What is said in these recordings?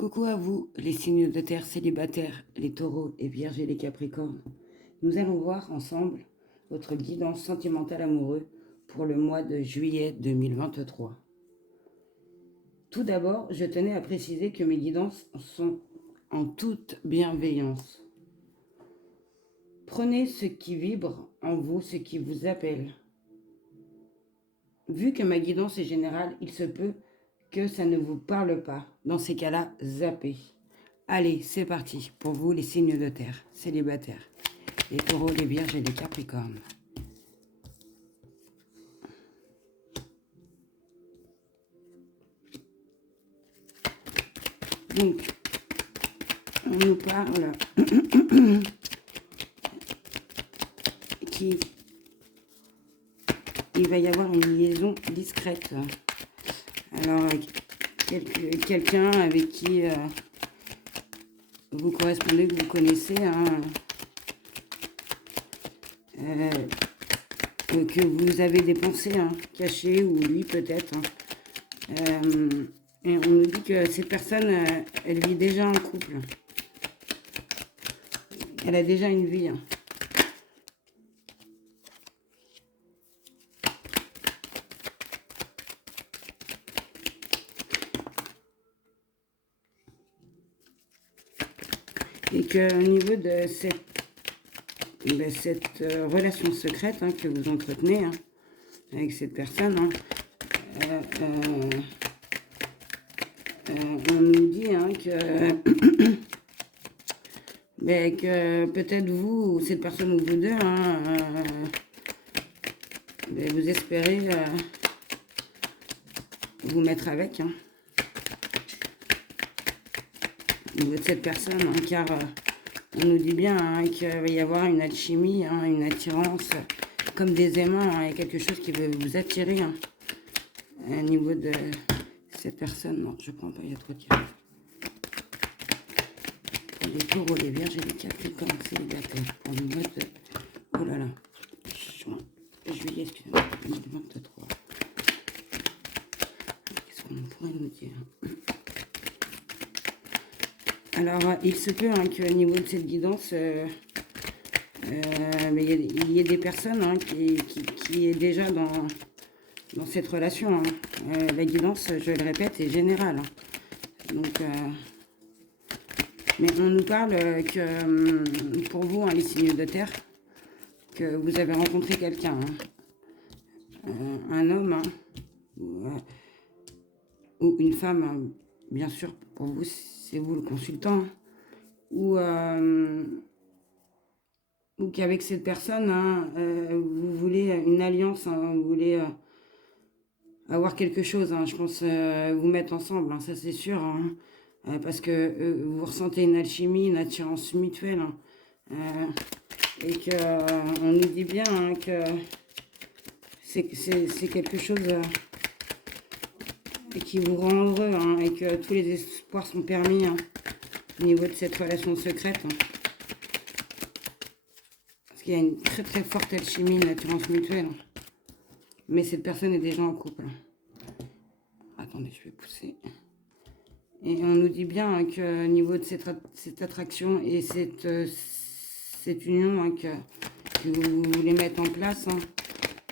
Coucou à vous, les signes de terre célibataires, les taureaux, les vierges et les capricornes. Nous allons voir ensemble votre guidance sentimentale amoureux pour le mois de juillet 2023. Tout d'abord, je tenais à préciser que mes guidances sont en toute bienveillance. Prenez ce qui vibre en vous, ce qui vous appelle. Vu que ma guidance est générale, il se peut que ça ne vous parle pas. Dans ces cas-là, zappez. Allez, c'est parti pour vous les signes de terre, célibataires, les taureaux, les vierges et les capricornes. Donc, on nous parle qu'il va y avoir une liaison discrète. Alors, quelqu'un avec qui vous correspondez, que vous connaissez, que vous avez des pensées cachées, ou lui peut-être. Et on nous dit que cette personne, elle vit déjà en couple. Elle a déjà une vie. Et qu'au niveau de cette relation secrète que vous entretenez avec cette personne, on nous dit que peut-être vous, ou cette personne ou vous deux, vous espérez vous mettre avec au niveau de cette personne, car on nous dit bien qu'il va y avoir une alchimie, une attirance, comme des aimants, et quelque chose qui veut vous attirer au niveau de cette personne. Non, je prends pas, il y a trop de cartes. Les taureaux, les vierges et les capricornes célibataires pour le mois de... Oh là là, juillet, excusez-moi, 2023. Qu'est-ce qu'on pourrait nous dire? Alors, il se peut qu'au niveau de cette guidance, il y ait des personnes qui est déjà dans cette relation. La guidance, je le répète, est générale. Donc, mais on nous parle que pour vous, les signes de terre, que vous avez rencontré quelqu'un, un homme ou une femme, bien sûr, pour vous, c'est vous le consultant, ou qu'avec cette personne, vous voulez une alliance, vous voulez avoir quelque chose, je pense, vous mettre ensemble, ça c'est sûr, parce que vous ressentez une alchimie, une attirance mutuelle, et que on nous dit bien que c'est quelque chose qui vous rend heureux, et que tous les espoirs sont permis au niveau de cette relation secrète. Parce qu'il y a une très très forte alchimie, une attirance mutuelle. Mais cette personne est déjà en couple. Attendez, je vais pousser. Et on nous dit bien qu'au niveau de cette attraction et cette union que vous voulez mettre en place,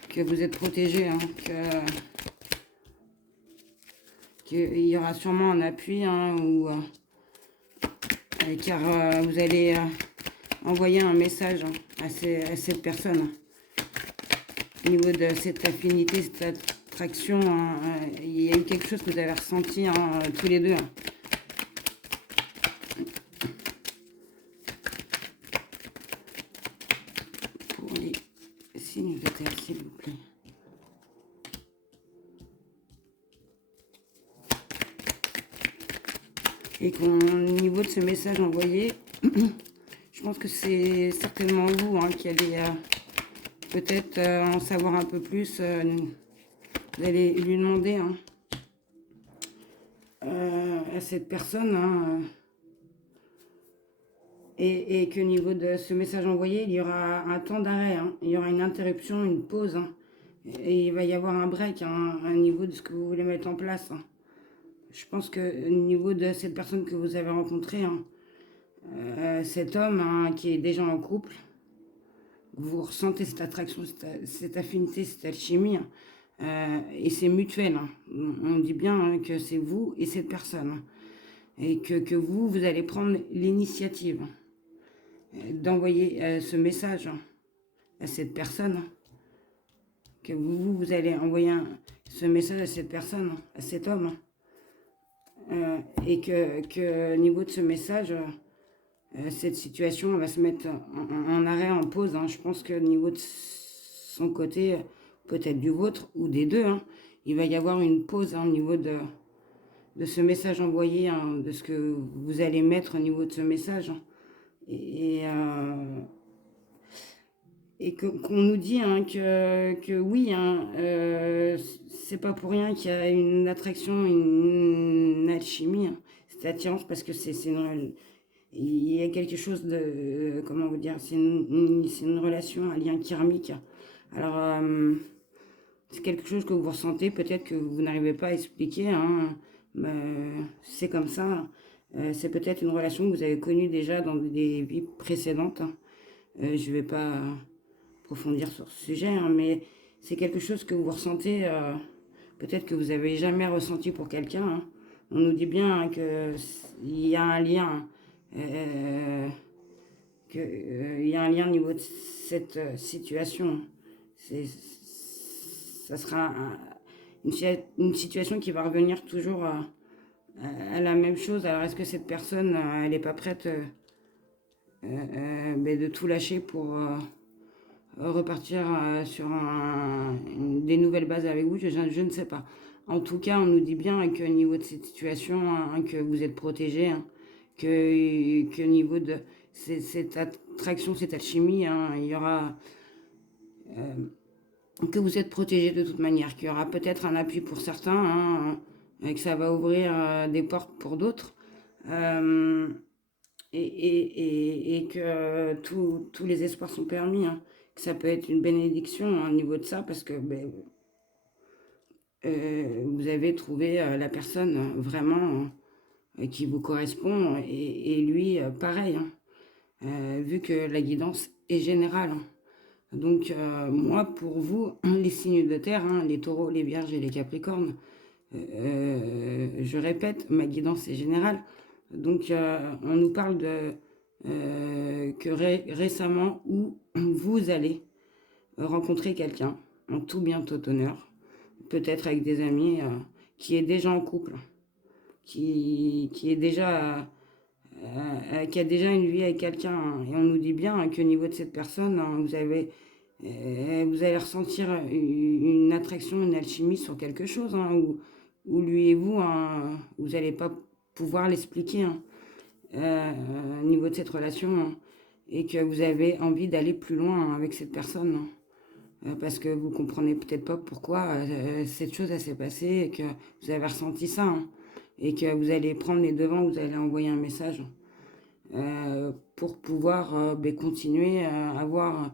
que vous êtes protégé, qu'il y aura sûrement un appui, car vous allez envoyer un message à cette personne. Au niveau de cette affinité, cette attraction, il y a eu quelque chose que vous avez ressenti tous les deux. Pour les signes de terre, s'il vous plaît. Et qu'au niveau de ce message envoyé, je pense que c'est certainement vous qui allez peut-être en savoir un peu plus. Vous allez lui demander à cette personne, et qu'au niveau de ce message envoyé, il y aura un temps d'arrêt, il y aura une interruption, une pause, et il va y avoir un break, au niveau de ce que vous voulez mettre en place. Je pense que au niveau de cette personne que vous avez rencontrée, hein, cet homme hein, qui est déjà en couple, vous ressentez cette attraction, cette affinité, cette alchimie, hein, et c'est mutuel. Hein. On dit bien hein, que c'est vous et cette personne. Hein, et que vous allez prendre l'initiative d'envoyer ce message hein, à cette personne. Hein, que vous allez envoyer ce message à cette personne, hein, à cet homme. Hein, et que au niveau de ce message, cette situation elle va se mettre en arrêt, en pause. Hein. Je pense que au niveau de son côté, peut-être du vôtre ou des deux, hein, il va y avoir une pause hein, au niveau de ce message envoyé, hein, de ce que vous allez mettre au niveau de ce message. Hein. Et qu'on nous dit hein, que oui, hein, c'est pas pour rien qu'il y a une attraction, une alchimie, hein, cette attirance, parce que il y a quelque chose de, comment vous dire, c'est une relation, un lien karmique. Alors, c'est quelque chose que vous ressentez, peut-être que vous n'arrivez pas à expliquer, hein, c'est comme ça. C'est peut-être une relation que vous avez connue déjà dans des vies précédentes. Hein. Je ne vais pas approfondir sur ce sujet, hein, mais c'est quelque chose que vous ressentez, peut-être que vous n'avez jamais ressenti pour quelqu'un. Hein. On nous dit bien hein, qu'il y a un lien, il y a un lien au niveau de cette situation. Ça sera une situation qui va revenir toujours à la même chose. Alors est-ce que cette personne, elle n'est pas prête de tout lâcher pour repartir sur des nouvelles bases avec vous, je ne sais pas. En tout cas, on nous dit bien qu'au niveau de cette situation, hein, que vous êtes protégé, hein, que au niveau de cette attraction, cette alchimie, hein, il y aura que vous êtes protégé de toute manière, qu'il y aura peut-être un appui pour certains, hein, et que ça va ouvrir des portes pour d'autres. Et que tous les espoirs sont permis, hein, que ça peut être une bénédiction hein, au niveau de ça, parce que vous avez trouvé la personne vraiment qui vous correspond, et lui pareil, hein, vu que la guidance est générale. Hein. Donc moi, pour vous, les signes de terre, hein, les taureaux, les vierges et les capricornes, je répète, ma guidance est générale. Donc on nous parle de que récemment où vous allez rencontrer quelqu'un en tout bien tout honneur, peut-être avec des amis, qui est déjà en couple, qui est déjà qui a déjà une vie avec quelqu'un. Hein. Et on nous dit bien hein, qu'au niveau de cette personne, hein, vous allez ressentir une attraction, une alchimie sur quelque chose, hein, où lui et vous, hein, vous n'allez pas pouvoir l'expliquer hein, au niveau de cette relation, hein, et que vous avez envie d'aller plus loin hein, avec cette personne. Hein, parce que vous comprenez peut-être pas pourquoi cette chose s'est passée, et que vous avez ressenti ça, hein, et que vous allez prendre les devants, vous allez envoyer un message pour pouvoir continuer à avoir...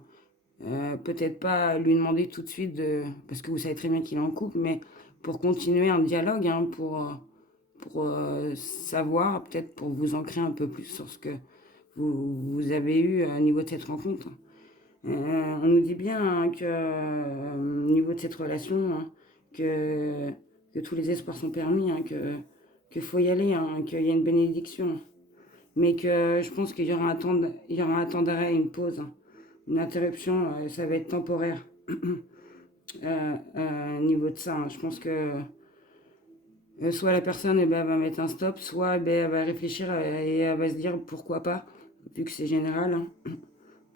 peut-être pas lui demander tout de suite, parce que vous savez très bien qu'il est en couple, mais pour continuer un dialogue, hein, pour savoir, peut-être pour vous ancrer un peu plus sur ce que vous avez eu au niveau de cette rencontre. On nous dit bien hein, que au niveau de cette relation, hein, que tous les espoirs sont permis, hein, qu'il faut y aller, hein, qu'il y a une bénédiction. Mais que je pense qu'il y aura un temps d'arrêt, une pause. Hein. Une interruption, ça va être temporaire au niveau de ça. Hein. Je pense que soit la personne elle va mettre un stop, soit elle va réfléchir et elle va se dire pourquoi pas, vu que c'est général. Hein.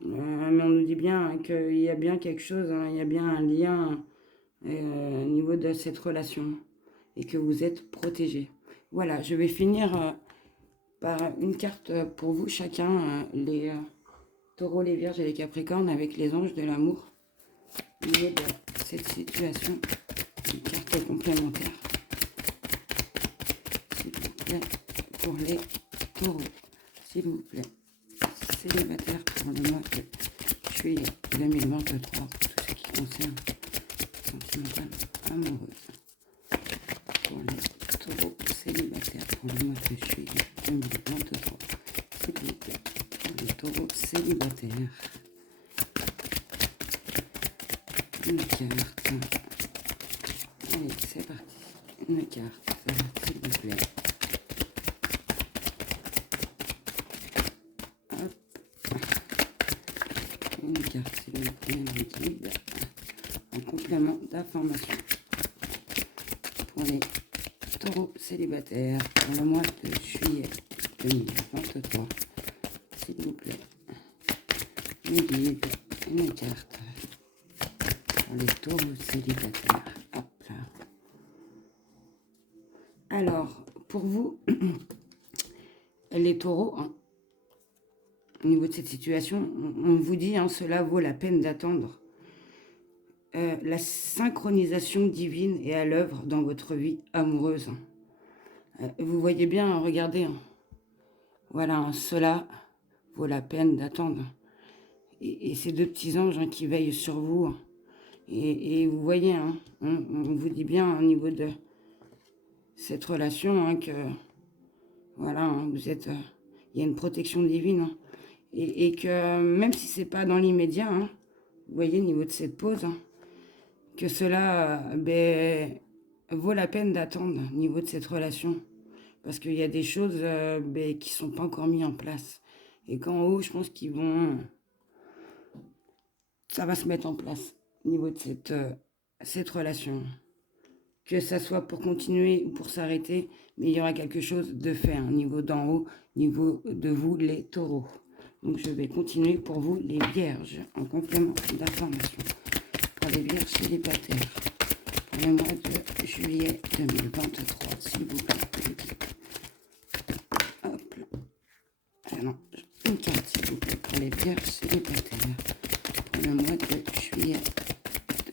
Mais on nous dit bien hein, qu'il y a bien quelque chose, hein, il y a bien un lien au niveau de cette relation et que vous êtes protégés. Voilà, je vais finir par une carte pour vous chacun, les... Taureaux, les vierges et les capricornes avec les anges de l'amour. Au niveau de cette situation, une carte complémentaire. S'il vous plaît, pour les taureaux. S'il vous plaît, célibataire pour le mois de juillet 2023, pour tout ce qui concerne sentimental amoureuse. Pour les taureaux célibataires. pour le mois de juillet 2023. S'il vous plaît, pour les taureaux célibataires. Une carte. Allez, c'est parti. Une carte, s'il vous plaît. Hop. Une carte, s'il vous plaît, un guide. En complément d'information. Pour les taureaux célibataires, pour le mois de juillet 2023. S'il vous plaît. Une guide, une carte. Pour les taureaux célibataires. Hop là. Alors, pour vous, les taureaux, hein, au niveau de cette situation, on vous dit, hein, cela vaut la peine d'attendre. La synchronisation divine est à l'œuvre dans votre vie amoureuse. Vous voyez bien, regardez, hein, voilà, hein, cela vaut la peine d'attendre. Et ces deux petits anges, hein, qui veillent sur vous. Hein, et vous voyez, hein, on vous dit bien au niveau de cette relation, hein, que voilà, hein, vous êtes, il y a une protection divine, hein, et que même si c'est pas dans l'immédiat, hein, vous voyez au niveau de cette pause, hein, que cela vaut la peine d'attendre au niveau de cette relation, parce qu'il y a des choses qui sont pas encore mises en place, et qu'en haut, je pense qu'ils vont, ça va se mettre en place au niveau de cette relation. Que ça soit pour continuer ou pour s'arrêter, mais il y aura quelque chose de fait, hein, niveau d'en haut, niveau de vous, les taureaux. Donc je vais continuer pour vous, les vierges, en complément d'information. Pour les vierges célibataires, pour le mois de juillet 2023, s'il vous plaît. Hop là. Ah non, une carte, s'il vous plaît, pour les vierges célibataires, pour le mois de juillet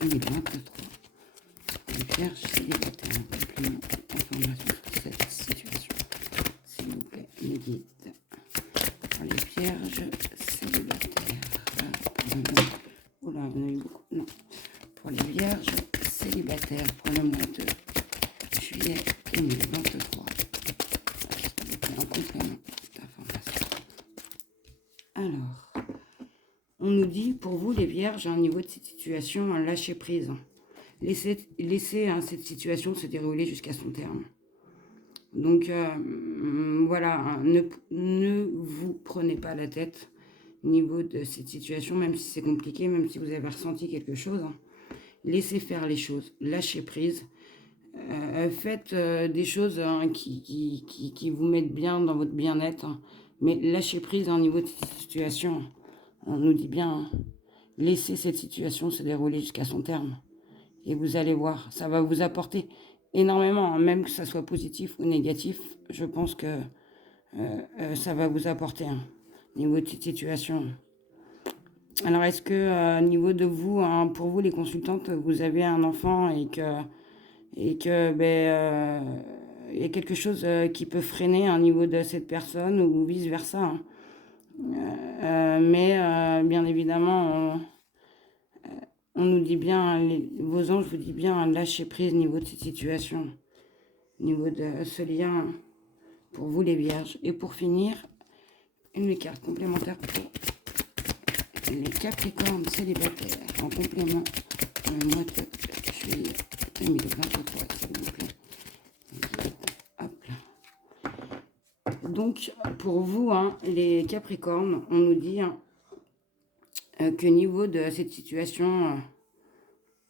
2023. Les vierges célibataires, en complément d'information sur cette situation. S'il vous plaît, mes guides. Pour les vierges célibataires. Pour le mois... Oula, on a eu beaucoup. Non. Pour les vierges célibataires, pour le mois de juillet 2023. S'il vous plaît, en complément d'information. Alors, on nous dit, pour vous, les vierges, au niveau de cette situation, lâchez prise. Laissez hein, cette situation se dérouler jusqu'à son terme. Donc voilà, hein, ne vous prenez pas la tête au niveau de cette situation, même si c'est compliqué, même si vous avez ressenti quelque chose. Hein. Laissez faire les choses, lâchez prise. Faites des choses hein, qui vous mettent bien dans votre bien-être, hein, mais lâchez prise hein, au niveau de cette situation. On nous dit bien, hein, laissez cette situation se dérouler jusqu'à son terme. Et vous allez voir, ça va vous apporter énormément, hein, même que ça soit positif ou négatif. Je pense que ça va vous apporter hein, au niveau de cette situation. Alors, est-ce que au niveau de vous, hein, pour vous les consultantes, vous avez un enfant et que il y a quelque chose qui peut freiner au niveau de cette personne ou vice-versa. Hein. Bien évidemment, on nous dit bien, vos anges vous disent bien, lâchez prise au niveau de cette situation, au niveau de ce lien pour vous les vierges. Et pour finir, une carte complémentaire pour les capricornes célibataires, en complément le mois de juillet 2023, s'il vous plaît. Hop là. Donc, pour vous, hein, les capricornes, on nous dit... Hein, que niveau de cette situation,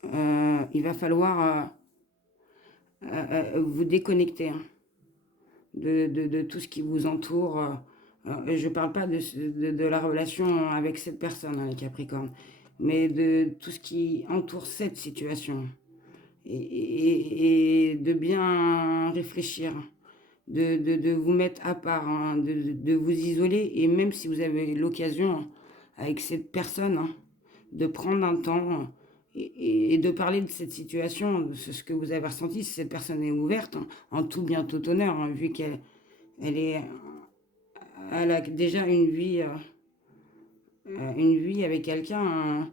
il va falloir vous déconnecter hein, de tout ce qui vous entoure. Je ne parle pas de la relation avec cette personne, hein, les Capricornes, mais de tout ce qui entoure cette situation. Et de bien réfléchir, de vous mettre à part, hein, de vous isoler, et même si vous avez l'occasion avec cette personne, hein, de prendre un temps et de parler de cette situation, de ce que vous avez ressenti, si cette personne est ouverte, hein, en tout bien tout honneur, hein, vu qu'elle elle a déjà une vie avec quelqu'un,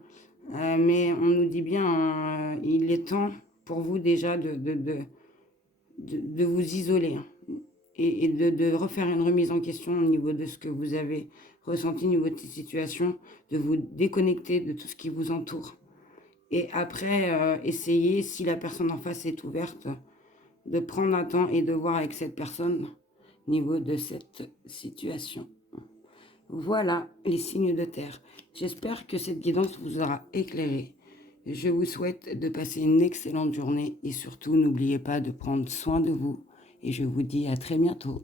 hein, mais on nous dit bien, il est temps pour vous déjà de vous isoler, hein, et de refaire une remise en question au niveau de ce que vous avez ressenti au niveau de cette situation, de vous déconnecter de tout ce qui vous entoure. Et après, essayer, si la personne en face est ouverte, de prendre un temps et de voir avec cette personne au niveau de cette situation. Voilà les signes de terre. J'espère que cette guidance vous aura éclairé. Je vous souhaite de passer une excellente journée et surtout n'oubliez pas de prendre soin de vous. Et je vous dis à très bientôt.